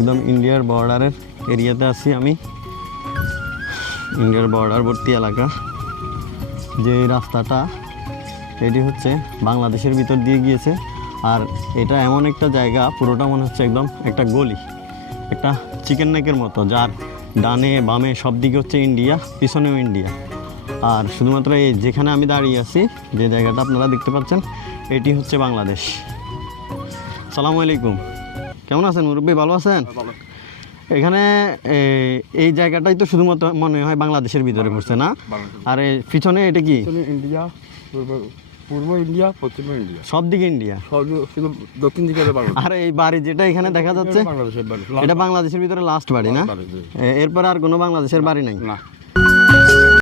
একদম ইন্ডিয়ার বর্ডারের এরিয়াতে আছি আমি। ইন্ডিয়ার বর্ডারবর্তী এলাকা। যে রাস্তাটা, এটি হচ্ছে বাংলাদেশের ভিতর দিয়ে গিয়েছে। আর এটা এমন একটা জায়গা, পুরোটা মনে হচ্ছে একদম একটা গলি, একটা চিকেন নেকের মতো, যার ডানে, বামে সব দিকে হচ্ছে ইন্ডিয়া, পিছনেও ইন্ডিয়া। আর শুধুমাত্র এই যেখানে আমি দাঁড়িয়ে আছি, যে জায়গাটা আপনারা দেখতে পাচ্ছেন, এটি হচ্ছে বাংলাদেশ। সালামু আলাইকুম। কেমন আছেন মুরব্বী ভালো আছেন? এখানে এই জায়গাটাই তো শুধুমাত্র মনে হয় বাংলাদেশের ভিতরে পড়ছে না? আর পিছনে এটা কি? ইন্ডিয়া পূর্ব ইন্ডিয়া পশ্চিম ইন্ডিয়া। সব দিকে ইন্ডিয়া? শুধু দক্ষিণ দিকে আর এই বাড়ি যেটা এখানে দেখা যাচ্ছে এটা বাংলাদেশের ভিতরে লাস্ট বাড়ি না? এরপরে আর কোনো বাংলাদেশের বাড়ি নাই? না।